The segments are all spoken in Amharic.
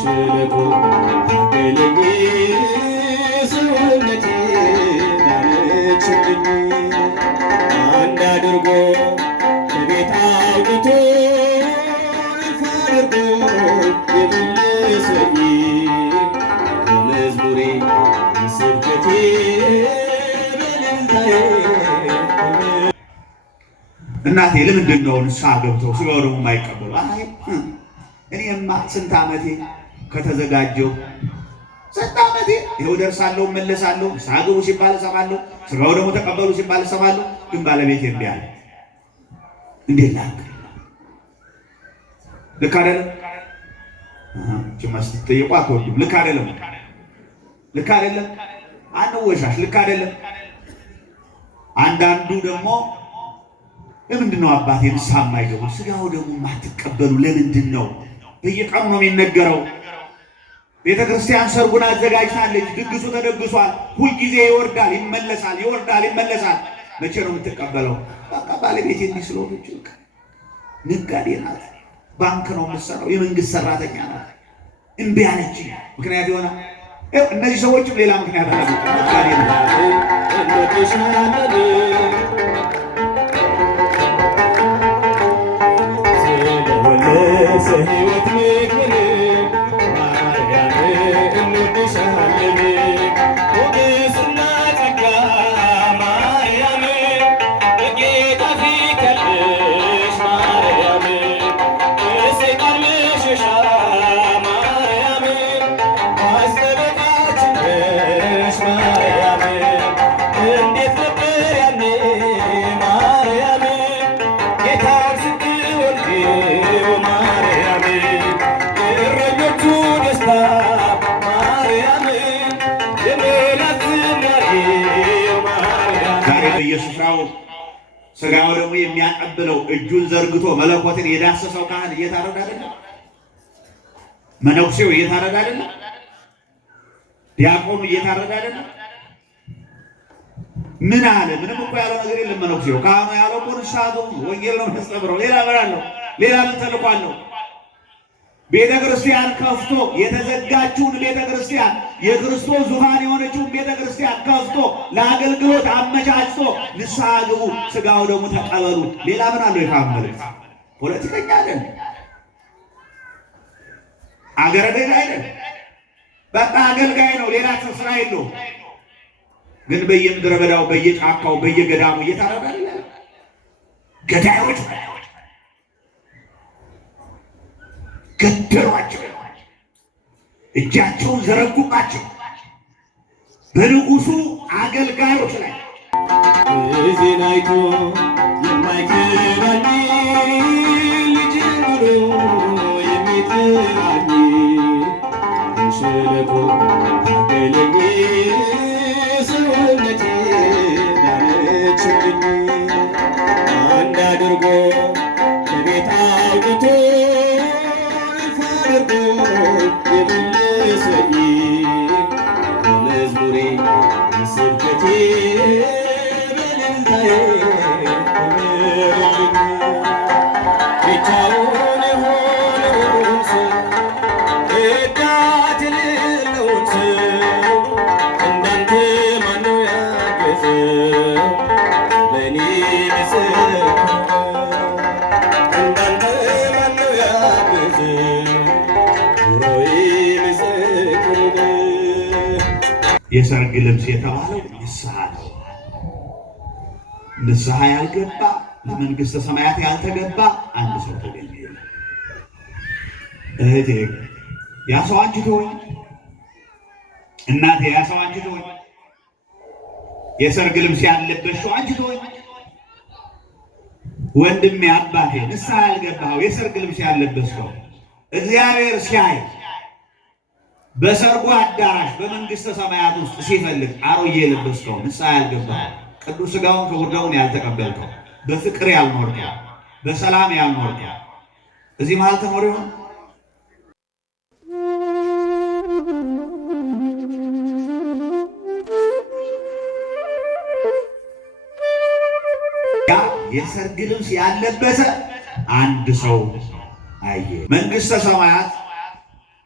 ሸለቆ አገለኝ ሰውነቴ ዳነችልኝ አንድ አድርጎ ከቤት አውጥቶ እልፍ አድርጎ የመለሰኝ በመዝሙሬ በስብከቴ በእልልታዬ። እናቴ ለምንድን ነው ንስሐ ገብተው ስጋው ደግሞ የማይቀበሉ? አይ እኔማ ስንት ዓመቴ ከተዘጋጀው ስንት ዓመቴ ይኸው ደርሳለሁ እመለሳለሁ። ንስሐ ግቡ ሲባል እሰማለሁ፣ ስጋው ደግሞ ተቀበሉ ሲባል እሰማለሁ። ግን ባለቤቴ እምቢ አለ። እንዴት ላድርግ? ልክ አይደለም። ጭማ ስትጠየቁ አትወዱም። ልክ አይደለም፣ ልክ አይደለም። አንወሻሽ፣ ልክ አይደለም። አንዳንዱ ደግሞ ለምንድን ነው አባቴ ንስሐ የማይገቡ? ስጋው ደግሞ የማትቀበሉ ለምንድን ነው? በየቀኑ ነው የሚነገረው። ቤተ ክርስቲያን ሰርጉን አዘጋጅታለች፣ ድግሱ ተደግሷል። ሁልጊዜ ይወርዳል ይመለሳል፣ ይወርዳል ይመለሳል። መቼ ነው የምትቀበለው? በቃ ባለቤቴ እንዲህ ስለሆነች ነጋዴ ናት፣ ባንክ ነው የምትሰራው፣ የመንግስት ሰራተኛ ናት፣ እምቢ አለች። ምክንያት የሆነ እነዚህ ሰዎችም ሌላ ምክንያት አለ። ነጋዴ ናት ሕይወት ምግብን ማርያም እንወድሻለን። ሞገስና ጸጋ ማርያም በጌታ ፊት ያለሽ ማርያም ከሰይጣን መሸሻ ማርያም ማስጠበቃችን ነሽ ማርያም። እንዴት ነበር ያኔ ማርያም ጌታን ስትወልጂው ማርያም የእረኞቹ ደስታ ማርያም የመላእክት ዝማሬው ማርያም። ዛሬ በየስፍራው ስጋው ደግሞ የሚያቀብለው እጁን ዘርግቶ መለኮትን የዳሰሰው ካህን እየታረደ አይደለም? መነኩሴው እየታረደ አይደለም? ዲያቆኑ እየታረደ አይደለም? ምን አለ? ምንም እኮ ያለው ነገር የለም። መነኩሴው ካህኑ ያለው እኮ ንስሐ ግቡ፣ ወንጌል ነው የሚያስተምረው። ሌላ ምን አለው? ሌላ ምን ተልእኮ አለው? ቤተ ክርስቲያን ከፍቶ የተዘጋችውን ቤተ ክርስቲያን የክርስቶስ ዙፋን የሆነችውን ቤተ ክርስቲያን ከፍቶ ለአገልግሎት አመቻችቶ ንስሐ ግቡ፣ ስጋው ደግሞ ተቀበሉ። ሌላ ምን አለው? የካህኑ መልእክት ፖለቲከኛ አይደል፣ አገረ ገዥ አይደል፣ በቃ አገልጋይ ነው። ሌላ ስራ የለውም። ግን በየምድረ በዳው በየጫካው በየገዳሙ እየታረደ አይደል? ገዳዮች ገደሏቸው፣ እጃቸውን ዘረጉባቸው በንጉሱ አገልጋዮች ላይ። ዜና አይቶ የማይገናኝ ልጅን ብሎ የሚጥራኝ ሸለቆ አገለኝ ሰውነቴ ዳነችልኝ አንድ አድርጎ ከቤት አውጥቶ እልፍ አድርጎ የመለሰኝ በመዝሙሬ በስብከቴ በእልልታዬ ብቻውን የሆነውን ሰው ረዳት የሌለውን ሰው እንዳንተ ማነው ያገዘው? በእኔ ቢሰብከው እንዳንተ ማነው ያገዘው? ኑሮዬ ምስክር የሰርግ ልብስ የተባለው ንስሐ ነው። ንስሐ ያልገባ ለመንግሥተ ሰማያት ያልተገባ አንድ ሰው ተገኘ። እህቴ ያ ሰው አንቺ ትሆኝ፣ እናቴ ያ ሰው አንቺ ትሆኝ፣ የሰርግ ልብስ ያለበሽው አንቺ ትሆኝ፣ ወንድሜ አባቴ ንስሐ ያልገባው የሰርግ ልብስ ያለበስከው እግዚአብሔር ሲያይ በሰርጉ አዳራሽ በመንግሥተ ሰማያት ውስጥ ሲፈልግ አሮጌ የለበስከው ንስሐ ያልገባው ቅዱስ ሥጋውን ክቡር ደሙን ያልተቀበልከው በፍቅር ያልኖርከው በሰላም ያልኖርከው እዚህ መሃል ትኖር ይሆን? ያ የሰርግ ልብስ ያለበሰ አንድ ሰው አየ። መንግሥተ ሰማያት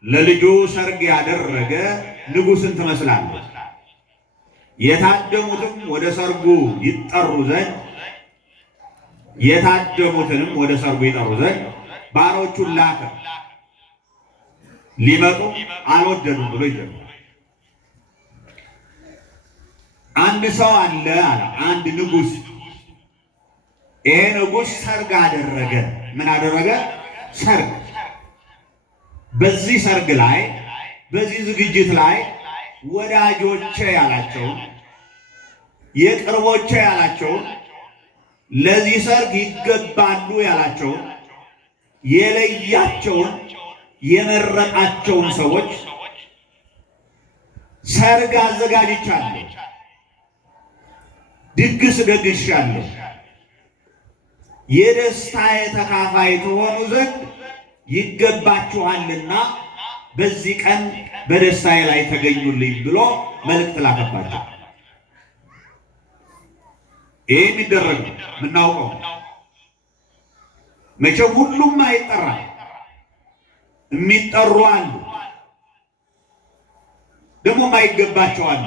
ለልጁ ሰርግ ያደረገ ንጉሥን ትመስላለች። የታደሙትም ወደ ሰርጉ ይጠሩ ዘንድ የታደሙትንም ወደ ሰርጉ ይጠሩ ዘንድ ባሮቹን ላከ። ሊመጡ አልወደዱም ብሎ ይጀምራል። አንድ ሰው አለ አለ፣ አንድ ንጉሥ። ይሄ ንጉሥ ሰርግ አደረገ። ምን አደረገ? ሰርግ። በዚህ ሰርግ ላይ በዚህ ዝግጅት ላይ ወዳጆቼ ያላቸውን የቅርቦቼ ያላቸውን ለዚህ ሰርግ ይገባሉ ያላቸውን የለያቸውን የመረጣቸውን ሰዎች ሰርግ አዘጋጅቻለሁ፣ ድግስ ደግሻለሁ፣ የደስታዬ ተካፋይ ትሆኑ ዘንድ ይገባችኋልና በዚህ ቀን በደስታዬ ላይ ተገኙልኝ ብሎ መልእክት ላከባቸው። ይህ የሚደረግ የምናውቀው መቼም ሁሉም አይጠራም። የሚጠሩ አሉ፣ ደግሞ ማይገባቸው አሉ።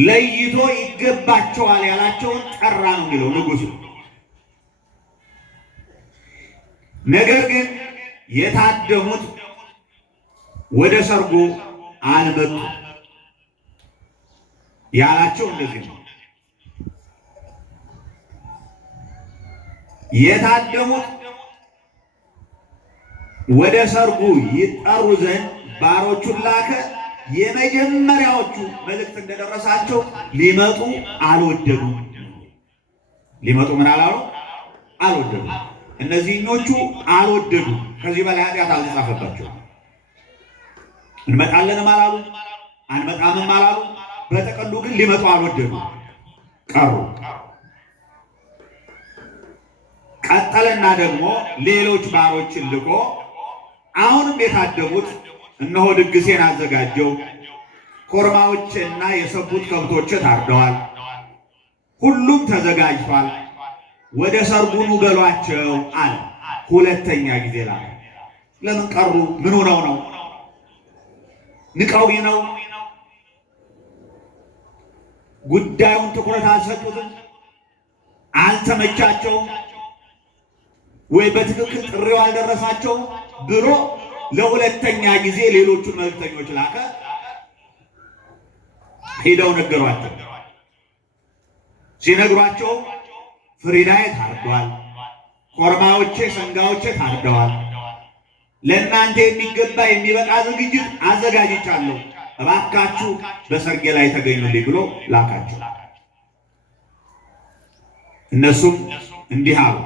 ለይቶ ይገባቸዋል ያላቸውን ጠራ ነው የሚለው ንጉሡ። ነገር ግን የታደሙት ወደ ሰርጉ አልመጡ ያላቸው እንደዚህ ነው። የታደሙት ወደ ሰርጉ ይጠሩ ዘንድ ባሮቹን ላከ። የመጀመሪያዎቹ መልእክት እንደደረሳቸው ሊመጡ አልወደዱም። ሊመጡ ምን አላሉ? አልወደዱም። እነዚህኞቹ አልወደዱም። ከዚህ በላይ ኃጢአት አልተጻፈባቸው። እንመጣለንም አላሉ፣ አንመጣምም አላሉ። በጥቅሉ ግን ሊመጡ አልወደዱም፣ ቀሩ። ቀጠለና ደግሞ ሌሎች ባሮችን ልኮ አሁንም የታደሙት እነሆ ድግሴን አዘጋጀው፣ ኮርማዎችና የሰቡት ከብቶች ታርደዋል፣ ሁሉም ተዘጋጅቷል፣ ወደ ሰርጉ ኑ በሏቸው አለ። ሁለተኛ ጊዜ ላከ። ለምን ቀሩ? ምን ሆነው ነው? ንቀው ነው? ጉዳዩን ትኩረት አልሰጡትም? አልተመቻቸውም ወይ በትክክል ጥሪው አልደረሳቸውም ብሎ ለሁለተኛ ጊዜ ሌሎቹን መልእክተኞች ላከ። ሄደው ነገሯቸው። ሲነግሯቸው ፍሪዳዬ ታርዷል፣ ኮርማዎቼ ሰንጋዎቼ ታርደዋል፣ ለእናንተ የሚገባ የሚበቃ ዝግጅት አዘጋጅቻለሁ፣ እባካችሁ በሰርጌ ላይ ተገኙልኝ ብሎ ላካቸው። እነሱም እንዲህ አሉ።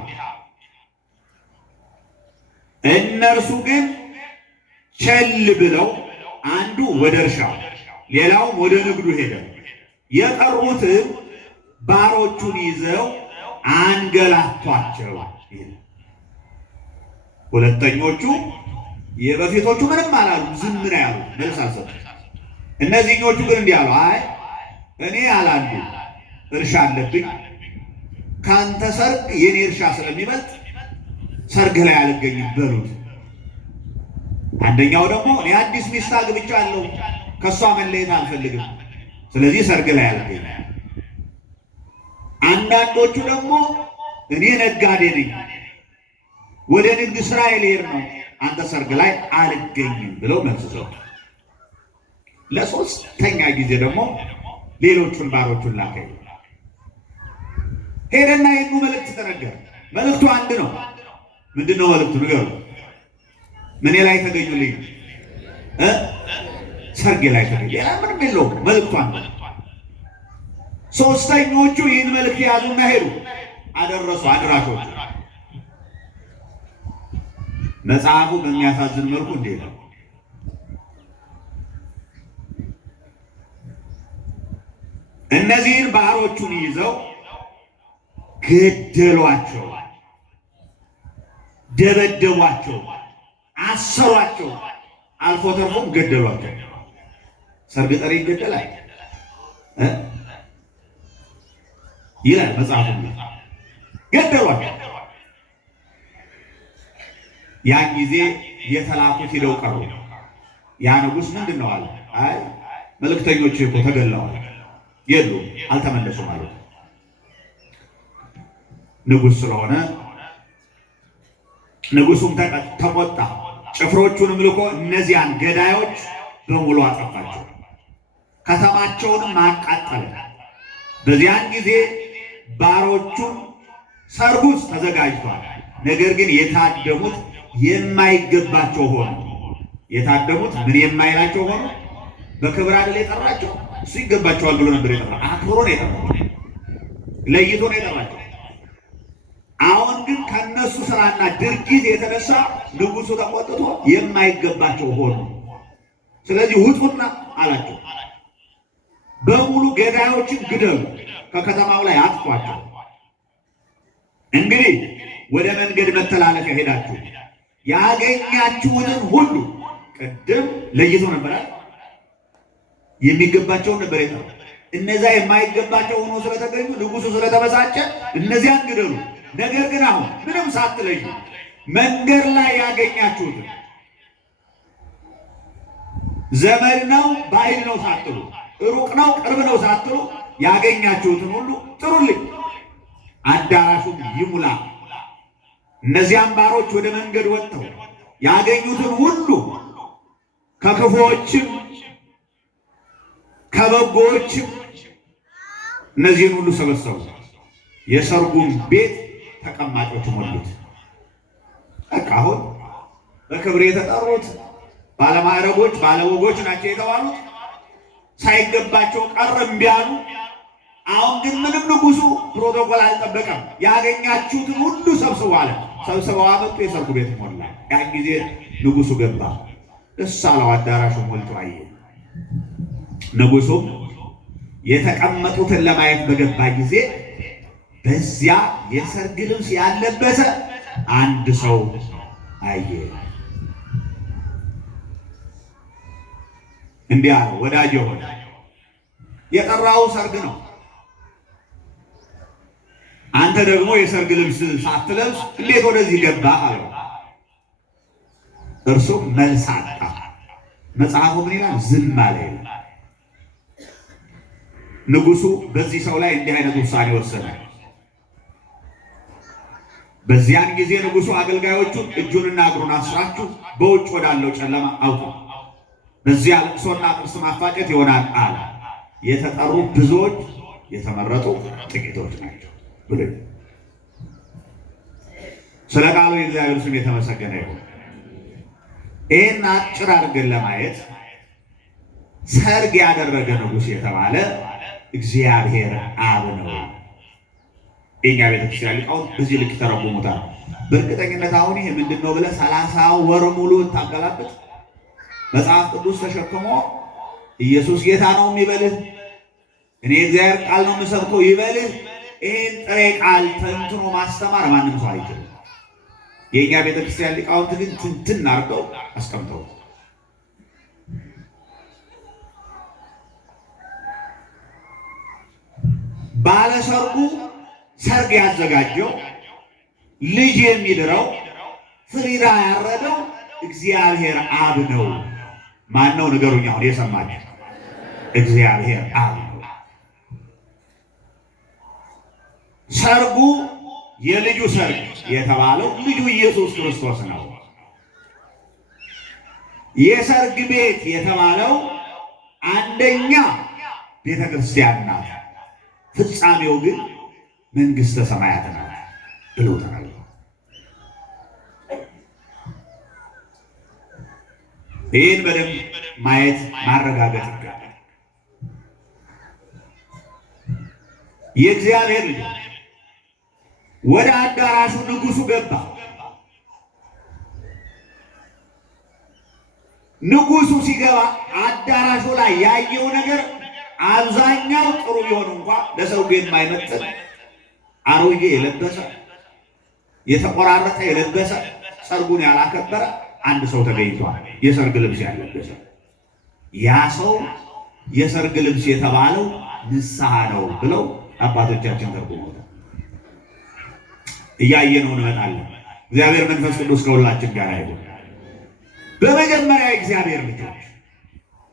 እነርሱ ግን ቸል ብለው አንዱ ወደ እርሻው ሌላውም ወደ ንግዱ ሄደ። የቀሩትም ባሮቹን ይዘው አንገላቷቸው። ሁለተኞቹ የበፊቶቹ ምንም አላሉ፣ ዝም ነው ያሉ፣ መልስ አልሰጡ። እነዚህኞቹ ግን እንዲህ አሉ። አይ እኔ አላንዱ እርሻ አለብኝ፣ ካንተ ሰርግ የኔ እርሻ ስለሚበልጥ ሰርግ ላይ አልገኝም በሉት። አንደኛው ደግሞ እኔ አዲስ ሚስት አግብቻለሁ፣ ከሷ መለየት አልፈልግም፣ ስለዚህ ሰርግ ላይ አልገኝም። አንዳንዶቹ ደግሞ እኔ ነጋዴ ነኝ፣ ወደ ንግድ ስራ ልሄድ ነው፣ አንተ ሰርግ ላይ አልገኝም ብለው መልስ ሰጡ። ለሶስተኛ ጊዜ ደግሞ ሌሎቹን ባሮቹን ላከ። ሄደና ይህኑ መልእክት ተነገረ። መልእክቱ አንድ ነው። ምንድነው መልእክቱ? ንገሩ። ምን ላይ ተገኙልኝ? ሰርጌ ላይ ተገኙ። ሌላ ምንም የለውም። መልእክቱ አንድ። ሶስተኞቹ ይህን መልእክት ያዙና ሄዱ፣ አደረሱ። አድራሾቹ መጽሐፉ በሚያሳዝን መልኩ እንዴት ነው እነዚህን ባሮቹን ይዘው ገደሏቸው፣ ደበደቧቸው፣ አሰሯቸው፣ አልፎ ተርፎም ገደሏቸው። ሰርግ ጠሪ ይገደላል ይላል መጽሐፉ። ገደሏቸው። ያን ጊዜ የተላኩት ሂደው ቀሩ። ያ ንጉሥ ምንድን ነው አለ። አይ መልእክተኞች እኮ ተገለዋል፣ የሉም፣ አልተመለሱም አሉ። ንጉሥ ስለሆነ ንጉሡም ተቆጣ። ጭፍሮቹንም ልኮ እነዚያን ገዳዮች በሙሉ አጠፋቸው፣ ከተማቸውንም አቃጠለ። በዚያን ጊዜ ባሮቹን ሰርጉስ ተዘጋጅቷል፣ ነገር ግን የታደሙት የማይገባቸው ሆኑ። የታደሙት ምን የማይላቸው ሆኑ? በክብር አይደል የጠራቸው? እሱ ይገባቸዋል ብሎ ነበር የጠራ። አክብሮ ነው የጠራቸው፣ ለይቶ ነው የጠራቸው። አሁን ግን ከነሱ ስራና ድርጊት የተነሳ ንጉሡ ተቆጥቶ የማይገባቸው ሆኑ። ስለዚህ ውጡና አላቸው፣ በሙሉ ገዳዮችን ግደሉ፣ ከከተማው ላይ አጥፏቸው። እንግዲህ ወደ መንገድ መተላለፊያ ሄዳችሁ ያገኛችሁትን ሁሉ፣ ቅድም ለይቶ ነበር የሚገባቸውን ነበር የጠራው። እነዛ የማይገባቸው ሆኖ ስለተገኙ ንጉሡ ስለተበሳጨ እነዚያን ግደሉ። ነገር ግን አሁን ምንም ሳትለዩ መንገድ ላይ ያገኛችሁትን፣ ዘመድ ነው ባዕድ ነው ሳትሉ፣ ሩቅ ነው ቅርብ ነው ሳትሉ ያገኛችሁትን ሁሉ ጥሩልኝ፣ አዳራሹም ይሙላ። እነዚያም ባሮች ወደ መንገድ ወጥተው ያገኙትን ሁሉ ከክፉዎችም ከበጎዎችም እነዚህን ሁሉ ሰበሰቡ። የሰርጉን ቤት ተቀማጮች ሞሉት። በቃ አሁን በክብር የተጠሩት ባለማዕረጎች ባለወጎች ናቸው የተባሉት ሳይገባቸው ቀረ እምቢ አሉ። አሁን ግን ምንም ንጉሡ ፕሮቶኮል አልጠበቀም። ያገኛችሁትን ሁሉ ሰብስቡ አለ። ሰብስበው አመጡ። የሰርጉ ቤት ሞላ። ያን ጊዜ ንጉሡ ገባ። ደስ አለው። አዳራሹ ሞልቶ አየ። ንጉሡም የተቀመጡትን ለማየት በገባ ጊዜ በዚያ የሰርግ ልብስ ያለበሰ አንድ ሰው አየ። እንዲህ አለው፣ ወዳጄ ሆይ የጠራው ሰርግ ነው። አንተ ደግሞ የሰርግ ልብስ ሳትለብስ እንዴት ወደዚህ ገባህ አለው። እርሱም መልስ አጣ። መጽሐፉ ምን ይላል? ዝም አለ። ንጉሡ በዚህ ሰው ላይ እንዲህ አይነት ውሳኔ ወሰነ። በዚያን ጊዜ ንጉሡ አገልጋዮቹን እጁንና እግሩን አስራችሁ በውጭ ወዳለው ጨለማ አውጡ፣ በዚያ ልቅሶና ጥርስ ማፋጨት ይሆናል አለ። የተጠሩ ብዙዎች፣ የተመረጡ ጥቂቶች ናቸው ብሎ ስለ ቃሉ የእግዚአብሔር ስም የተመሰገነ ይሁን። ይህን አጭር አድርገን ለማየት ሰርግ ያደረገ ንጉሥ የተባለ እግዚአብሔር አብ ነው። የኛ ቤተክርስቲያን ሊቃውንት በዚህ ልክ ተረጉሙታል። በእርግጠኝነት አሁን ይሄ ምንድን ነው ብለህ 30 ወር ሙሉ ታገላብጥ መጽሐፍ ቅዱስ ተሸክሞ ኢየሱስ ጌታ ነው የሚበልህ፣ እኔ እግዚአብሔር ቃል ነው የምሰብከው ይበልህ፣ ይህን ጥሬ ቃል ተንትኖ ማስተማር ማንም ሰው አይችልም። የእኛ ቤተክርስቲያን ሊቃውንት ግን ትንትን አድርገው አስቀምጠው ባለሰርጉ ሰርግ ያዘጋጀው ልጅ የሚድረው ፍሪዳ ያረደው እግዚአብሔር አብ ነው። ማን ነው ንገሩኝ? አሁን የሰማችሁ እግዚአብሔር አብ ነው። ሰርጉ የልጁ ሰርግ የተባለው ልጁ ኢየሱስ ክርስቶስ ነው። የሰርግ ቤት የተባለው አንደኛ ቤተ ክርስቲያን ናት፣ ፍጻሜው ግን መንግሥተ ሰማያት ናት ብሎ ተናግሯል። ይህን በደንብ ማየት ማረጋገጥ ይገባል። የእግዚአብሔር ልጅ ወደ አዳራሹ ንጉሡ ገባ። ንጉሡ ሲገባ አዳራሹ ላይ ያየው ነገር አብዛኛው ጥሩ ቢሆን እንኳ ለሰርጉ የማይመጥን አሮጌ የለበሰ የተቆራረጠ የለበሰ ሰርጉን ያላከበረ አንድ ሰው ተገኝቷል። የሰርግ ልብስ ያለበሰ ያ ሰው የሰርግ ልብስ የተባለው ንስሐ ነው ብለው አባቶቻችን ተርጉመውታል። እያየነው እንመጣለን። እግዚአብሔር መንፈስ ቅዱስ ከሁላችን ጋር ይሁን። በመጀመሪያ እግዚአብሔር ልጆች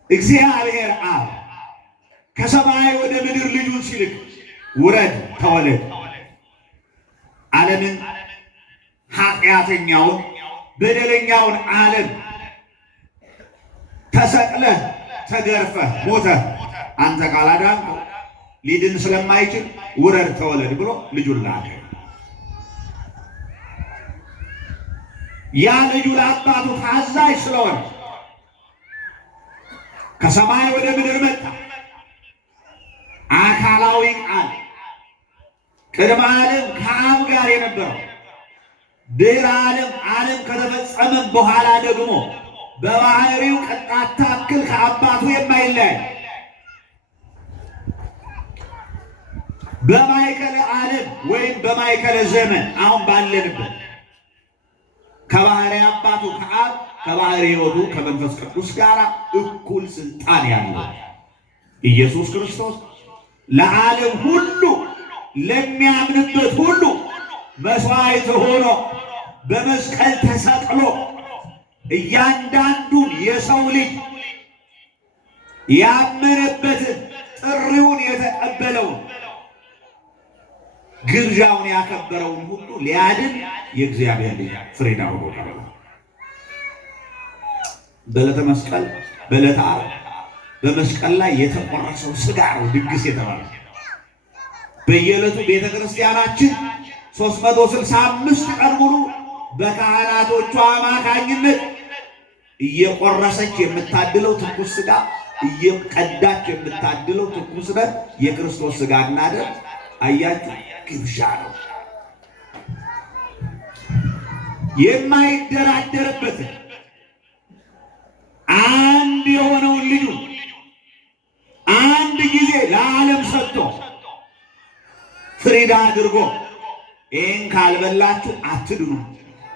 እግዚአብሔር አብ ከሰማይ ወደ ምድር ልጁን ሲልክ ውረድ ተወለድ፣ ዓለምን ኃጢአተኛውን በደለኛውን ዓለም ተሰቅለህ ተገርፈህ ሞተህ አንተ ካላዳንከው ሊድን ስለማይችል ውረድ ተወለድ ብሎ ልጁን ላከ። ያ ልጁ ለአባቱ ታዛዥ ስለሆነ ከሰማይ ወደ ምድር መጣ። አካላዊ ቃል ቅድመ ዓለም ከአብ ጋር የነበረው ድህረ ዓለም ከተፈጸመ በኋላ ደግሞ በባህሪው ቅንጣት ታክል ከአባቱ የማይለያይ በማይከለ ዓለም ወይም በማይከለ ዘመን አሁን ባለንበት ከባህሪ አባቱ ከአብ ከባህሪ ሕይወቱ ከመንፈስ ቅዱስ ጋር እኩል ስልጣን ያለው ኢየሱስ ክርስቶስ ለዓለም ሁሉ ለሚያምንበት ሁሉ መስዋዕት ሆኖ በመስቀል ተሰቅሎ እያንዳንዱን የሰው ልጅ ያመነበትን ጥሪውን የተቀበለውን ግብዣውን ያከበረውን ሁሉ ሊያድን የእግዚአብሔር ልጅ ፍሬዳ ሆኖ ቀረበ። በዕለተ መስቀል በዕለተ ዓርብ በመስቀል ላይ የተቆረሰው ሥጋ ነው ድግስ የተባለ። በየዕለቱ ቤተ ክርስቲያናችን 365 ቀን ሙሉ በካህናቶቿ አማካኝነት እየቆረሰች የምታድለው ትኩስ ሥጋ እየቀዳች የምታድለው ትኩስ ደም የክርስቶስ ሥጋና ደም አያችሁ፣ ግብዣ ነው። የማይደራደርበት አንድ የሆነውን ልጁ አንድ ጊዜ ለዓለም ሰጥቶ ፍሪዳ አድርጎ ይህን ካልበላችሁ አትድኑ፣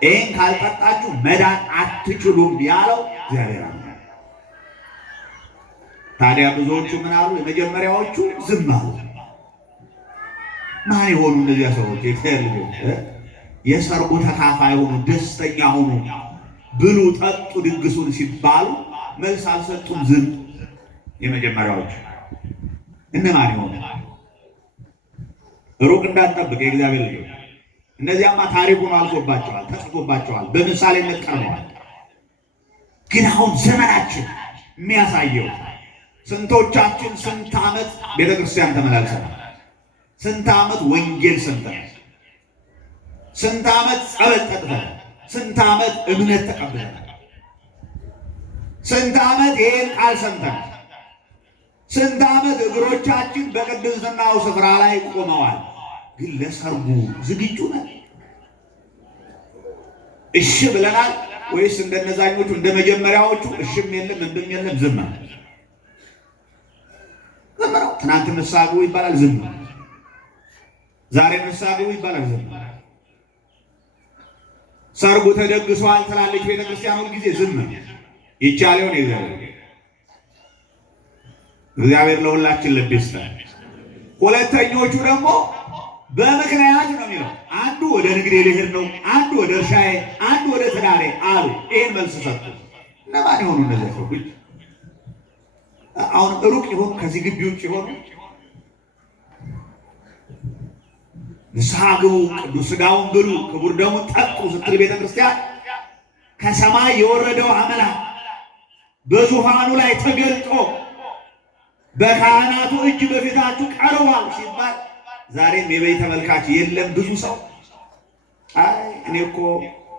ይህን ካልጠጣችሁ መዳን አትችሉም ያለው እግዚአብሔር አለ። ታዲያ ብዙዎቹ ምን አሉ? የመጀመሪያዎቹ ዝም አሉ። ማን የሆኑ እነዚያ ሰዎች? የሰርጉ ተካፋይ ሆኑ፣ ደስተኛ ሆኑ፣ ብሉ ጠጡ ድግሱን ሲባሉ መልስ አልሰጡም፣ ዝም። የመጀመሪያዎቹ እነማን የሆኑ? ሩቅ እንዳንጠብቅ የእግዚአብሔር ልጆች፣ እነዚያማ ታሪኩን አልፎባቸዋል፣ ተጽፎባቸዋል፣ በምሳሌነት ቀርበዋል። ግን አሁን ዘመናችን የሚያሳየው ስንቶቻችን ስንት ዓመት ቤተክርስቲያን ተመላልሰናል፣ ስንት ዓመት ወንጌል ሰምተናል፣ ስንት ዓመት ጸበል ጠጥተናል፣ ስንት ዓመት እምነት ተቀብለናል፣ ስንት ዓመት ይሄን ቃል ሰምተናል፣ ስንት ዓመት እግሮቻችን በቅድስናው ስፍራ ላይ ቆመዋል። ግን ለሰርጉ ዝግጁ ነን? እሺ ብለናል ወይስ እንደነዛኞቹ እንደ መጀመሪያዎቹ እሽም የለም እንድም የለም ዝም ነው? ትናንት ንስሐ ግቡ ይባላል፣ ዝም ነው። ዛሬ ንስሐ ግቡ ይባላል፣ ዝም ነው። ሰርጉ ተደግሷል ትላለች ቤተክርስቲያን ሁል ጊዜ፣ ዝም ነው። ይቻለው ነው እግዚአብሔር ለሁላችን ልብ ይስጠን። ሁለተኞቹ ደግሞ በምክንያት ነው የሚለው። አንዱ ወደ ንግዴ ልሄድ ነው፣ አንዱ ወደ እርሻዬ፣ አንዱ ወደ ትዳሬ አሉ። ይህን መልስ ሰጡ። እነማን የሆኑ እነዚያ ሰዎች? አሁን ሩቅ ይሆኑ ከዚህ ግቢ ውጭ ይሆኑ? ንስሐ ግቡ፣ ቅዱስ ሥጋውን ብሉ፣ ክቡር ደሙን ጠጡ ስትል ቤተ ክርስቲያን ከሰማይ የወረደው አምላክ በዙፋኑ ላይ ተገልጦ በካህናቱ እጅ በፊታችሁ ቀርቧል ሲባል ዛሬም የበይ ተመልካች የለም። ብዙ ሰው አይ እኔ እኮ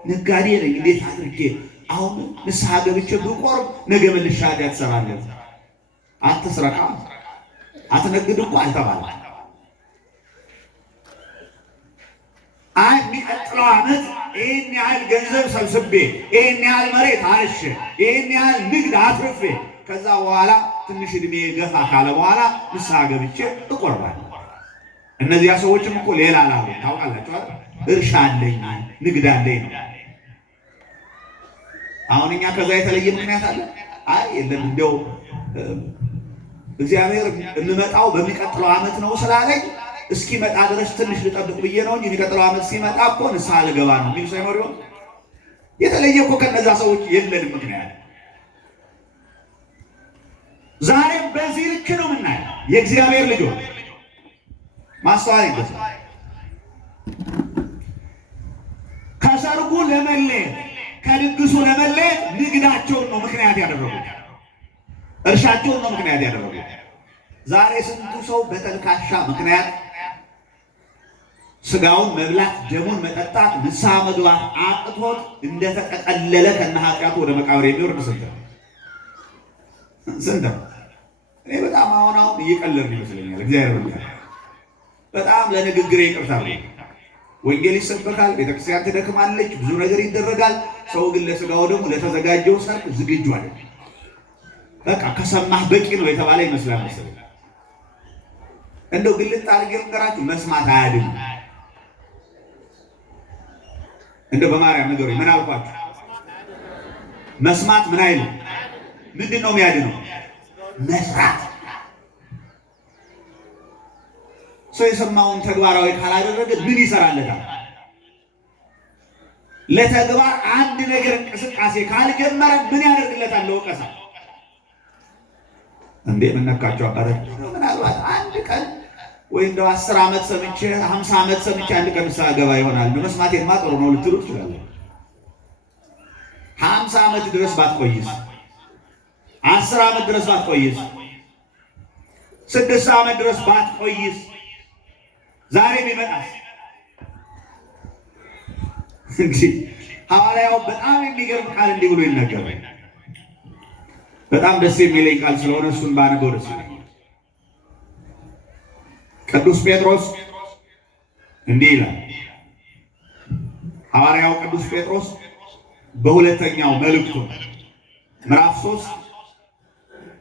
ነጋዴ ነኝ፣ እንዴት አድርጌ አሁን ንስሐ ገብቼ ብቆርብ ነገ መልሼ ኃጢአት እሰራለሁ። አትስረቃ፣ አትነግድ እኮ አልተባለም። አይ የሚቀጥለው ዓመት ይህን ያህል ገንዘብ ሰብስቤ፣ ይህን ያህል መሬት አርሼ፣ ይህን ያህል ንግድ አትርፌ ከዛ በኋላ ትንሽ እድሜ ገፋ ካለ በኋላ ንስሐ ገብቼ እቆርባለሁ። እነዚያ ሰዎችም እኮ ሌላ ላሉ ታውቃላችሁ አይደል? እርሻ አለኝ ንግድ አለኝ ነው። አሁን እኛ ከዛ የተለየ ምክንያት አለ? አይ የለም፣ እንደው እግዚአብሔር እንመጣው በሚቀጥለው ዓመት ነው ስላለኝ እስኪመጣ ድረስ ትንሽ ልጠብቅ ብዬ ነው እንጂ የሚቀጥለው ዓመት ሲመጣ እኮ ንስሐ ልገባ ነው የሚል ሰው ይኖር ይሆን? የተለየ እኮ ከነዛ ሰዎች የለንም ምክንያት። ዛሬም በዚህ ልክ ነው የምናየው። የእግዚአብሔር ልጆች ማስተዋል ይገባል። ከሰርጉ ለመለየት ከድግሱ ለመለየት ንግዳቸውን ነው ምክንያት ያደረጉት፣ እርሻቸውን ነው ምክንያት ያደረጉት። ዛሬ ስንቱ ሰው በተልካሻ ምክንያት ስጋውን መብላት ደሙን መጠጣት ንስሐ መግባት አቅቶት እንደተቀቀለለ ከነ ኃጢአቱ ወደ መቃብር የሚወርድ ስንት ነው? እኔ በጣም አሁን እየቀለድን ይመስለኛል። እግዚአብሔር በጣም ለንግግሬ ይቅርታ። ወንጌል ይሰበካል፣ ቤተክርስቲያን ትደክማለች፣ ብዙ ነገር ይደረጋል። ሰው ግን ለስጋው ደግሞ ለተዘጋጀው ሰርግ ዝግጁ አይደለም። በቃ ከሰማህ በቂ ነው የተባለ ይመስላል መሰለኝ። እንደው ግልጥ አድርጌ ልንገራችሁ፣ መስማት አያድንም። እንደው በማርያም ንገሩኝ፣ ምን አልኳችሁ? መስማት ምን አይልም። ምንድን ነው የሚያድነው? መስራት። ሰው የሰማውን ተግባራዊ ካላደረገ ምን ይሰራለታል? ለተግባር አንድ ነገር እንቅስቃሴ ካልጀመረ ምን ያደርግለታል? ለወቀሳ እንዴ ምን ነካቸው አባረክ። ምናልባት አንድ ቀን ወይ እንደው 10 ዓመት ሰምቼ 50 ዓመት ሰምቼ አንድ ቀን ንስሐ ገባ ይሆናል። መስማቴማ ጥሩ ነው ልትሉ ትችላላችሁ። 50 ዓመት ድረስ ባትቆይስ? 10 ዓመት ድረስ ባትቆይስ? 6 ዓመት ድረስ ባትቆይስ? ዛሬ ቢመጣስ? እንግዲህ ሐዋርያው በጣም የሚገርም ቃል እንዲህ ብሎ ይናገራል። በጣም ደስ የሚለኝ ቃል ስለሆነ እሱን ባነበው ደስ ይለኛል። ቅዱስ ጴጥሮስ እንዲህ ይላል። ሐዋርያው ቅዱስ ጴጥሮስ በሁለተኛው መልእክቱ ምዕራፍ 3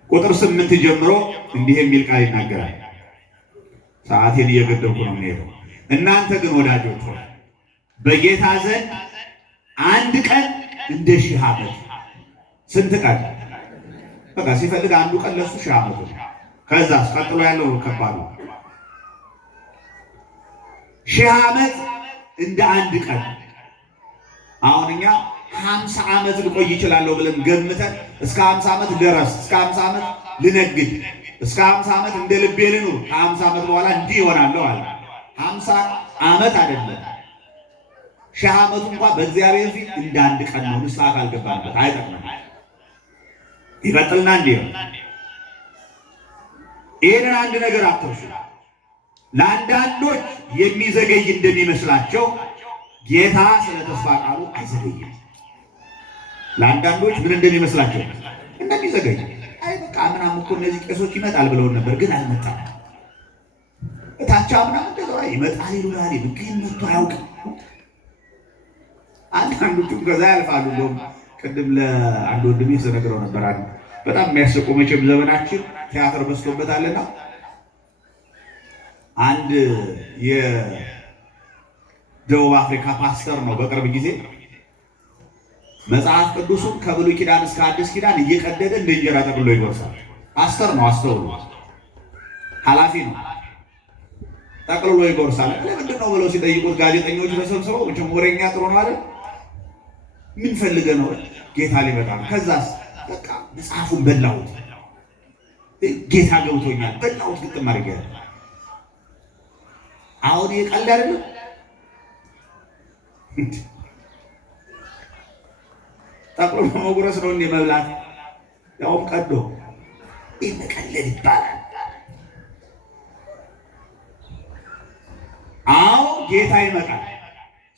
ቁጥር 8 ጀምሮ እንዲህ የሚል ቃል ይናገራል። ሰዓቴን እየገደብኩ ነው የምሄደው። እናንተ ግን ወዳጆች ሆይ በጌታ ዘንድ አንድ ቀን እንደ 1000 ዓመት። ስንት ቀን? በቃ ሲፈልግ አንዱ ቀን ለሱ 1000 ዓመት ነው። ከዛስ ቀጥሎ ያለው ከባድ ነው። 1000 ዓመት እንደ አንድ ቀን። አሁን እኛ 50 ዓመት ልቆይ ይችላለሁ ብለን ገምተን እስከ 50 ዓመት ድረስ እስከ 50 ዓመት ልነግድ እስከ 50 ዓመት እንደ ልቤ ልኑር ከ50 ዓመት በኋላ እንዲህ ይሆናለሁ አለ። 50 ዓመት አይደለም 1000 ዓመቱ እንኳን በእግዚአብሔር ፊት እንደ አንድ ቀን ነው። ንስሐ ካልገባንበት አይጠቅምም። ይቀጥልና እንዲህ ነው። ይህንን አንድ ነገር አትርሱ። ለአንዳንዶች የሚዘገይ እንደሚመስላቸው ጌታ ስለ ተስፋ ቃሉ አይዘገይም። ለአንዳንዶች ምን እንደሚመስላቸው እንደሚዘገይ፣ አይ በቃ ምናምን እኮ እነዚህ ቄሶች ይመጣል ብለውን ነበር ግን አልመጣም። እታቻ ምናምን እንደዛ ይመጣል ይሉናል፣ ግን መጥቶ አያውቅም። አንዳንዶቹም ከዛ ያልፋሉ። እንደውም ቅድም ለአንድ ወንድሜ ስነግረው ነበር። በጣም የሚያስቆ መቼም ዘመናችን ቲያትር በዝቶበታልና አንድ የደቡብ አፍሪካ ፓስተር ነው በቅርብ ጊዜ መጽሐፍ ቅዱሱን ከብሉይ ኪዳን እስከ አዲስ ኪዳን እየቀደደ እንደ እንጀራ ጠቅልሎ ይጎርሳል። ፓስተር ነው፣ አስተውሉ፣ ኃላፊ ነው። ጠቅልሎ ይጎርሳል። ለምንድን ነው ብለው ሲጠይቁት ጋዜጠኞች ተሰብስበው መቼም ወሬኛ ጥሩ ነው አይደል? ምን ፈልገህ ነው? ጌታ ሊመጣ ነው። ከዛስ በቃ መጽሐፉን በላሁት፣ ጌታ ገብቶኛል፣ በላሁት ግጥም አድርጌ። አሁን የቀልድ አይደለም። ጠቅልሎ መጉረስ ነው እንደ መብላት፣ ያውም ቀዶ። ይህ መቀለድ ይባላል። አዎ ጌታ ይመጣል።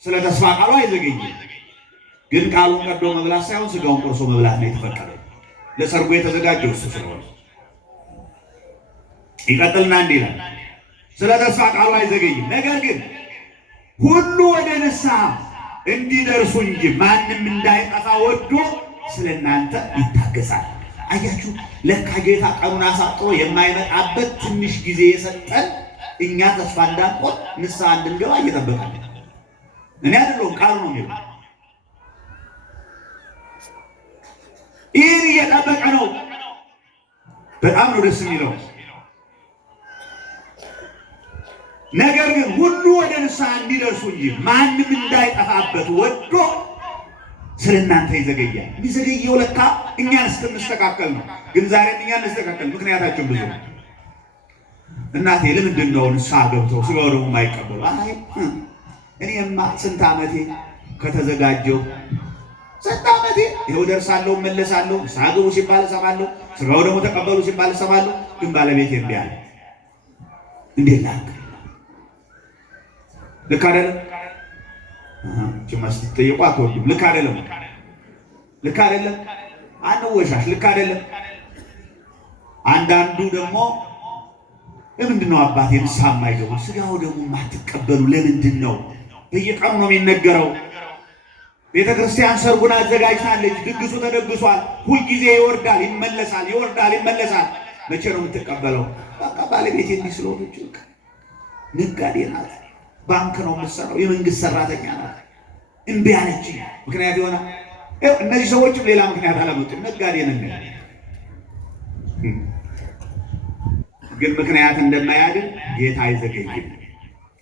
ስለ ተስፋ ቃሉ አይዘገይም። ግን ቃሉን ቀዶ መብላት ሳይሆን ስጋውን ቆርሶ መብላት ነው የተፈቀደው። ለሰርጉ የተዘጋጀው እሱ ስለሆነ ይቀጥልና እንዲህ ይላል፣ ስለ ተስፋ ቃሉ አይዘገይም፣ ነገር ግን ሁሉ ወደ ንስሐ እንዲደርሱ እንጂ ማንም እንዳይጠፋ ወዶ ስለ እናንተ ይታገሳል። አያችሁ፣ ለካ ጌታ ቀኑን አሳጥሮ የማይመጣበት ትንሽ ጊዜ የሰጠን እኛ ተስፋ እንዳንቆርጥ ንስሐ እንድንገባ እየጠበቃል። እኔ አይደለሁም ቃሉ ነው የሚለው። ይህን እየጠበቀ ነው። በጣም ነው ደስ የሚለው። ነገር ግን ሁሉ ወደ ንስሐ እንዲደርሱ እንጂ ማንም እንዳይጠፋበት ወዶ ስለናንተ ይዘገያል። የሚዘገየው ለካ እኛን እስክንስተካከል ነው። ግን ዛሬም እኛን እንስተካከል ምክንያታችን ብዙ ነው። እናቴ ለምንድን ነው ንስሐ ገብተው ስጋው ደግሞ የማይቀበሉ? አይ እኔማ ስንት ዓመቴ ከተዘጋጀው ስንት ዓመቴ ይኸው ደርሳለሁ፣ እመለሳለሁ፣ ንስሐ ግቡ ሲባል እሰማለሁ፣ ስጋው ደግሞ ተቀበሉ ሲባል እሰማለሁ። ግን ባለቤቴ እምቢ አለ። እንዴት ላድርግ? ልክ አይደለም። ጭማ ስትጠየቁ አትወዱም። ልክ አይደለም፣ ልክ አይደለም። አንወሻሽ፣ ልክ አይደለም። አንዳንዱ ደግሞ ለምንድን ነው አባቴ ንስሐ የማይገቡ ስጋው ደግሞ የማትቀበሉ ለምንድን ነው? በየቀኑ ነው የሚነገረው። ቤተ ክርስቲያን ሰርጉን አዘጋጅታለች። ድግሱ ተደግሷል። ሁልጊዜ ይወርዳል ይመለሳል፣ ይወርዳል ይመለሳል። መቼ ነው የምትቀበለው? በቃ ባለቤት እንዲህ ስለሆነች ነጋዴ ናት፣ ባንክ ነው የምትሰራው፣ የመንግስት ሰራተኛ ናት፣ እምቢ አለች። ምክንያት የሆነ እነዚህ ሰዎችም ሌላ ምክንያት አላመጡም። ነጋዴ ነን ግን ምክንያት እንደማያድን ጌታ አይዘገይም።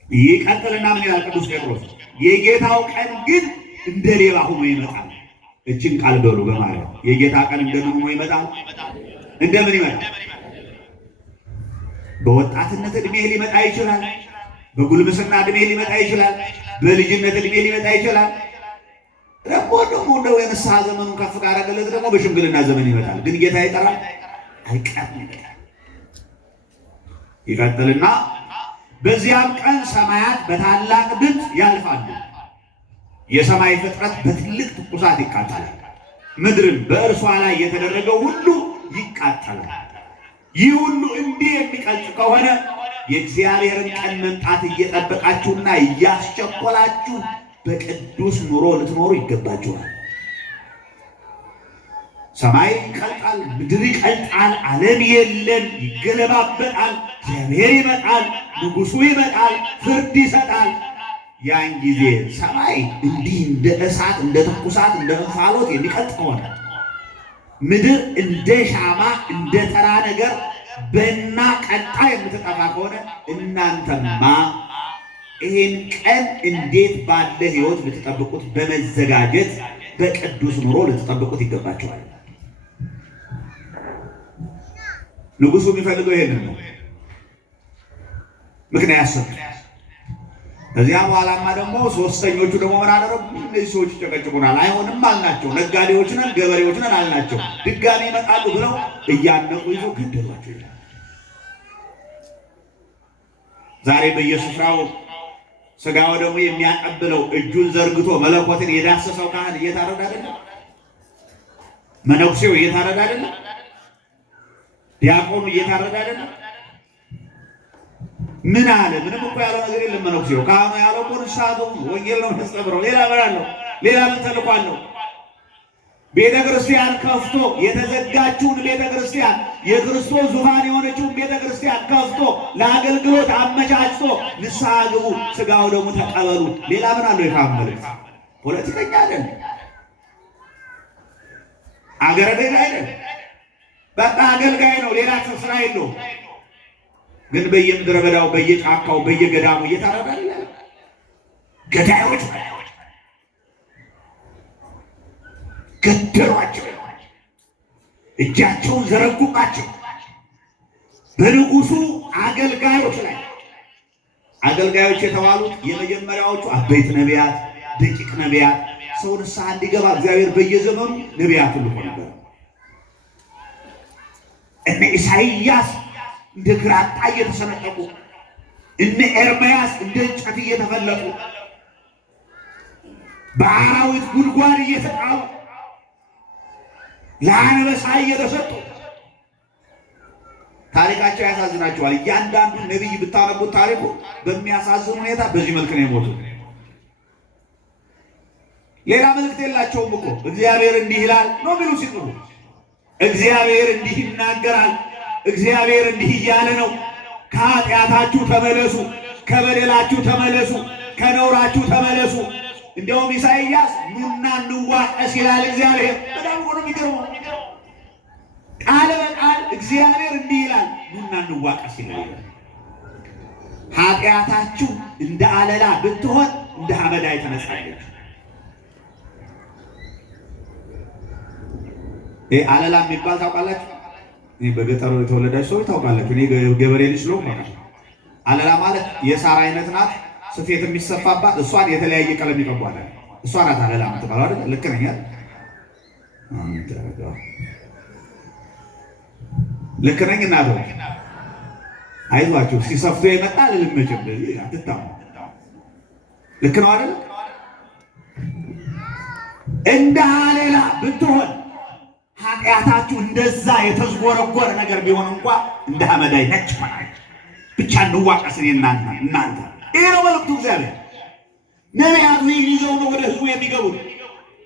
ይቀጥልና ምን ይላል ቅዱስ ጴጥሮስ? የጌታው ቀን ግን እንደ ሌባ ሆኖ ይመጣል። እችን ቃል በሉ በማለት የጌታ ቀን እንደምን ሆኖ ይመጣል? እንደምን ይመጣል? በወጣትነት ዕድሜ ሊመጣ ይችላል። በጉልምስና ዕድሜ ሊመጣ ይችላል። በልጅነት ዕድሜ ሊመጣ ይችላል። ደግሞ እንደው የንስሐ ዘመኑን ከፍ ካደረገለት ደግሞ በሽምግልና ዘመን ይመጣል። ግን ጌታ ይጠራል? አይቀርም፣ ይመጣል። ይቀጥልና በዚያም ቀን ሰማያት በታላቅ ድምፅ ያልፋሉ፣ የሰማይ ፍጥረት በትልቅ ትኩሳት ይቃጠላል፣ ምድርን በእርሷ ላይ የተደረገው ሁሉ ይቃጠላል። ይህ ሁሉ እንዲህ የሚቀልጥ ከሆነ የእግዚአብሔርን ቀን መምጣት እየጠበቃችሁና እያስቸኮላችሁ በቅዱስ ኑሮ ልትኖሩ ይገባችኋል። ሰማይ ይቀልጣል፣ ምድር ይቀልጣል፣ ዓለም የለም፣ ይገለባበጣል። እግዚአብሔር ይመጣል፣ ንጉሡ ይመጣል፣ ፍርድ ይሰጣል። ያን ጊዜ ሰማይ እንዲህ እንደ እሳት፣ እንደ ትኩሳት፣ እንደ እንፋሎት የሚቀልጥ ሆነ። ምድር እንደ ሻማ፣ እንደ ተራ ነገር በና ቀጣ የምትጠፋ ከሆነ እናንተማ ይህን ቀን እንዴት ባለ ሕይወት ልትጠብቁት በመዘጋጀት በቅዱስ ኑሮ ልትጠብቁት ይገባችኋል። ንጉሡ የሚፈልገው ይሄንን ነው። ምክንያት ሰጡ። ከዚያ በኋላማ ደግሞ ሶስተኞቹ ደግሞ ምን አደረጉ? እነዚህ ሰዎች ይጨቀጭቁናል፣ አይሆንም አልናቸው። ነጋዴዎች ነን፣ ገበሬዎች ነን አልናቸው። ድጋሚ ይመጣሉ ብለው እያነቁ ይዞ ገደሏቸው ይላል። ዛሬ በየስፍራው ስጋው ደግሞ የሚያቀብለው እጁን ዘርግቶ መለኮትን የዳሰሰው ካህን እየታረደ አይደለም? መነኩሴው እየታረደ አይደለም? ዲያቆኑ እየታረደ አይደለም? ምን አለ? ምንም እኮ ያለው ነገር የለም። መነኩሴው ካህኑ ያለው እኮ ንስሐ ግቡ፣ ወንጌል ነው የሚያስተምረው። ሌላ ምን አለው? ሌላ ምን ተልእኮ አለው? ቤተ ክርስቲያን ከፍቶ የተዘጋችውን ቤተ ክርስቲያን የክርስቶስ ዙፋን የሆነችውን ቤተ ክርስቲያን ከፍቶ ለአገልግሎት አመቻችቶ ንስሐ ግቡ፣ ስጋው ደግሞ ተቀበሉ። ሌላ ምን አለው? የካህኑ መልእክት ፖለቲከኛ አይደለም፣ አገረ ገዥ አይደለም። በቃ አገልጋይ ነው። ሌላ ስራ የለውም። ግን በየምድረ በዳው በየጫካው በየገዳሙ እየታረደ አይደል? ገዳዮች ገደሏቸው፣ እጃቸውን ዘረጉባቸው በንጉሡ አገልጋዮች ላይ። አገልጋዮች የተባሉት የመጀመሪያዎቹ አበይት ነቢያት፣ ደቂቅ ነቢያት፣ ሰው ንስሐ እንዲገባ እግዚአብሔር በየዘመኑ ነቢያት ልኮ ነበር። እነ ኢሳይያስ እንደ ግራጣ እየተሰነጠቁ፣ እነ ኤርምያስ እንደ እንጨት እየተፈለጡ፣ በአራዊት ጉድጓድ እየተጣሉ፣ ለአንበሳ እየተሰጡ። ታሪካቸው ያሳዝናቸዋል። እያንዳንዱ ነቢይ ብታነቡት ታሪኩ በሚያሳዝን ሁኔታ በዚህ መልክ ነው የሞቱት። ሌላ መልእክት የላቸውም እኮ እግዚአብሔር እንዲህ ይላል ነው የሚሉ ሲጥሩ፣ እግዚአብሔር እንዲህ ይናገራል፣ እግዚአብሔር እንዲህ እያለ ነው፣ ከኃጢአታችሁ ተመለሱ፣ ከበደላችሁ ተመለሱ፣ ከነውራችሁ ተመለሱ። እንዲያውም ኢሳይያስ ኑና እንዋቀስ ይላል እግዚአብሔር። በጣም ነው የሚገርመው። ቃል በቃል እግዚአብሔር እንዲህ ይላል፣ ኑና እንዋቀስ ይላል። ኃጢአታችሁ እንደ አለላ ብትሆን እንደ አመዳይ ተነጻለች። አለላ የሚባል ታውቃላችሁ? እኔ በገጠሩ የተወለዳችሁ ሰዎች ታውቃላችሁ። እኔ ገበሬ ልጅ ስለሆንኩ ማለት ነው። አለላ ማለት የሳር አይነት ናት፣ ስፌት የሚሰፋባት እሷን የተለያየ ቀለም ይቀቧታል። እሷ ናት አለላ የምትባለው አይደል? ልክ ነኝ አይደል? ልክ ነኝ እናቶች? አይዟችሁ ሲሰፍቶ ይመጣል ልመጭም አትታሙ። ልክ ነው አይደል? እንደ አለላ ብትሆን ኃጢአታችሁ እንደዛ የተዝጎረጎረ ነገር ቢሆን እንኳ እንደ አመዳይ ነጭ ሆናል። ብቻ እንዋቀስ እናንተ። ይሄ ነው መልእክቱ። እግዚአብሔር ነቢያቱ ይህን ይዘው ነው ወደ ህዝቡ የሚገቡት።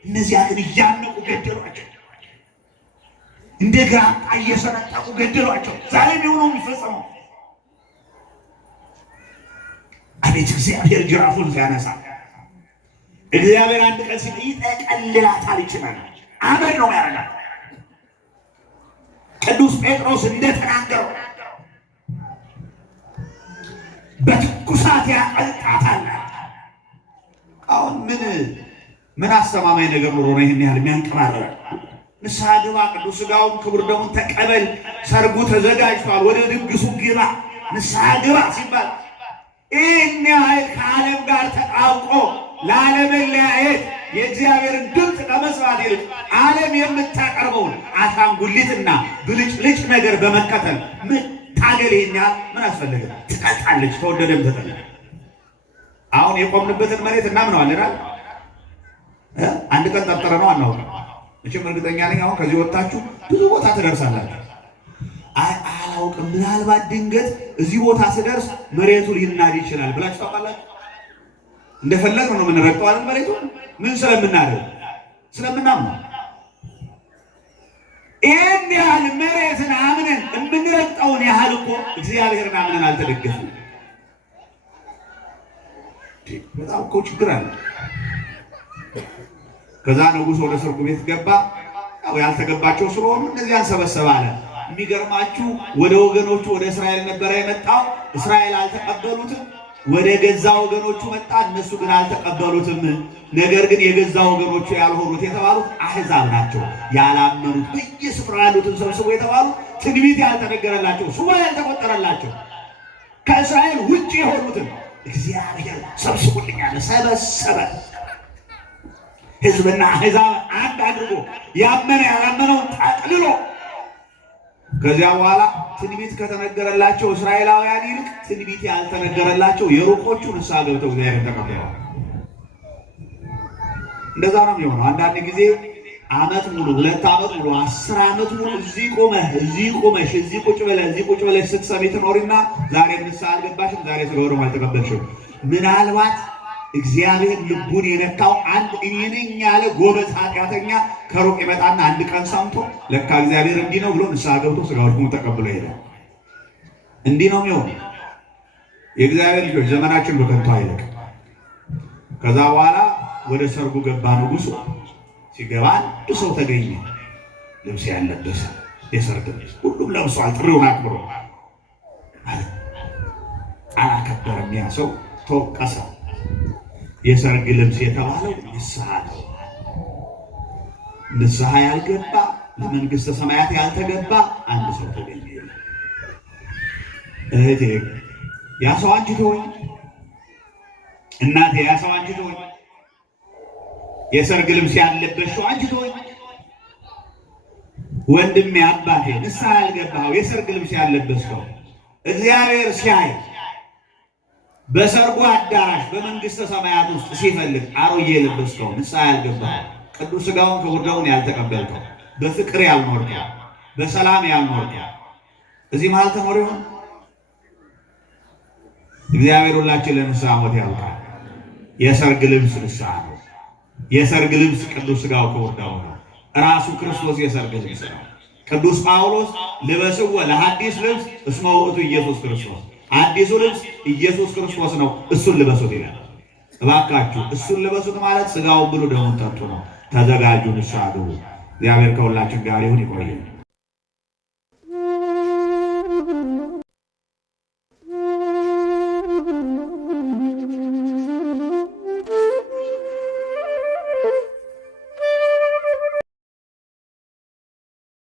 እነዚያ ግን እያነቁ ገደሏቸው፣ እንደ ግራምጣ እየሰነጠቁ ገደሏቸው። ዛሬም የሆነው የሚፈጸመው አቤት እግዚአብሔር ጅራፉን ሲያነሳ እግዚአብሔር አንድ ቀን ሲል ይጠቀልላታል፣ ይችላል። አመድ ነው ያደርጋል። ቅዱስ ጴጥሮስ እንደተናገረው በትኩሳት ያቀልጣታል። አሁን ምን አስተማማኝ ነገር ኖሮ ነው ይህን ያህል የሚያንቀባረረ? ንስሐ ግባ፣ ቅዱስ ሥጋውን ክቡር ደሙን ተቀበል፣ ሰርጉ ተዘጋጅቷል፣ ወደ ድግሱ ግባ፣ ንስሐ ግባ ሲባል ይህን ያህል ከዓለም ጋር ተጣብቆ ላለመለያየት የእግዚአብሔርን ድምፅ ከመስማት ይልቅ ዓለም የምታቀርበውን አሻንጉሊትና ብልጭልጭ ነገር በመከተል ታገል ይህን ያህል ምን አስፈለገ? ትቀልጣለች፣ ተወደደም ተጠላ። አሁን የቆምንበትን መሬት እናምነዋለን። አንድ ቀን ጠርጥረ ነው አናውቅም። መቼም እርግጠኛ ነኝ አሁን ከዚህ ወጣችሁ ብዙ ቦታ ትደርሳላችሁ። አላውቅም፣ ምናልባት ድንገት እዚህ ቦታ ስደርስ መሬቱ ሊናድ ይችላል ብላችሁ ታውቃላችሁ? እንደፈለግን ነው የምንረግጠው አይደል? መሬቱ ምን ስለምናደርግ ስለምናምነው። ይህን ያህል መሬትን አምነን የምንረግጠውን ያህል እኮ እግዚአብሔርን አምነን አልተደገፍም። በጣም እኮ ችግር አለ። ከዛ ንጉሥ ወደ ሰርጉ ቤት ገባ። ያልተገባቸው ስለሆኑ እነዚያን ሰበሰበ አለ። የሚገርማችሁ ወደ ወገኖቹ ወደ እስራኤል ነበረ የመጣው። እስራኤል አልተቀበሉትም። ወደ ገዛ ወገኖቹ መጣ፣ እነሱ ግን አልተቀበሉትም። ነገር ግን የገዛ ወገኖቹ ያልሆኑት የተባሉት አሕዛብ ናቸው። ያላመኑት በየስፍራ ያሉትን ሰብስቦ የተባሉት ትንቢት ያልተነገረላቸው ሱባ ያልተቆጠረላቸው ከእስራኤል ውጭ የሆኑትን እግዚአብሔር ሰብስቡልኝ አለ። ሰበሰበ። ሕዝብና አሕዛብ አንድ አድርጎ ያመነ ያላመነውን ጠቅልሎ ከዚያ በኋላ ትንቢት ከተነገረላቸው እስራኤላውያን ይልቅ ትንቢት ያልተነገረላቸው የሩቆቹ ንስሐ ገብተው እግዚአብሔርን ተቀብለዋል። እንደዛ ነው የሚሆነው። አንዳንድ ጊዜ ዓመት ሙሉ 2 ዓመት ሙሉ 10 ዓመት ሙሉ እዚህ ቆመህ እዚህ ቆመሽ እዚህ ቁጭ ብለሽ ስትሰሚ ትኖሪና ዛሬ ንስሐ አልገባሽም፣ ዛሬ ስለ ወደሙ አልተቀበልሽም። ምናልባት እግዚአብሔር ልቡን የነካው አንድ እኔ ነኝ ያለ ጎበዝ ኃጢአተኛ ከሩቅ ይመጣና አንድ ቀን ሰምቶ ለካ እግዚአብሔር እንዲህ ነው ብሎ ንስሐ ገብቶ ሥጋው ደሙን ተቀብሎ ይሄዳል። እንዲህ ነው የሚሆነው። የእግዚአብሔር ልጆች ዘመናችን በከንቱ አይለቅ። ከዛ በኋላ ወደ ሰርጉ ገባ ንጉሡ። ሲገባ አንድ ሰው ተገኘ፣ ልብስ ያለበሰ የሰርግ ልብስ ሁሉም ለብሷል። ጥሪውን አክብሮ አላከበረም። ያ ሰው ተወቀሰ። የሰርግ ልብስ የተባለው ንስሐ ነው። ንስሐ ያልገባ ለመንግሥተ ሰማያት ያልተገባ አንድ ሰው ተገኘ። እህቴ ያ ሰው አንቺ ትሆኝ፣ እናቴ ያ ሰው አንቺ ትሆኝ፣ የሰርግ ልብስ ያለበሽው አንቺ ትሆኝ፣ ወንድሜ አባቴ ንስሐ ያልገባው የሰርግ ልብስ ያለበስከው እግዚአብሔር ሲያይ በሰርጉ አዳራሽ በመንግሥተ ሰማያት ውስጥ ሲፈልግ አሮጌ የለበስከው ንስሐ ያልገባው ቅዱስ ሥጋውን ክቡር ደሙን ያልተቀበልከው በፍቅር ያልኖርከው በሰላም ያልኖርከው እዚህ መሃል ተኖር ይሆን? እግዚአብሔር ሁላችን ለንስሐ ሞት ያውቃል። የሰርግ ልብስ ንስሐ ነው። የሰርግ ልብስ ቅዱስ ሥጋው ክቡር ደሙ ነው። ራሱ ክርስቶስ የሰርግ ልብስ ነው። ቅዱስ ጳውሎስ ልበስወ ለሐዲስ ልብስ እስመ ውእቱ ኢየሱስ ክርስቶስ፣ አዲሱ ልብስ ኢየሱስ ክርስቶስ ነው፣ እሱን ልበሱት ይላል። እባካችሁ እሱን ልበሱት ማለት ሥጋውን ብሉ ደሙን ጠጡ ነው። ተዘጋጁ፣ ንስሐ ግቡ። እግዚአብሔር ከሁላችን ጋር ይሁን። ይቆየን።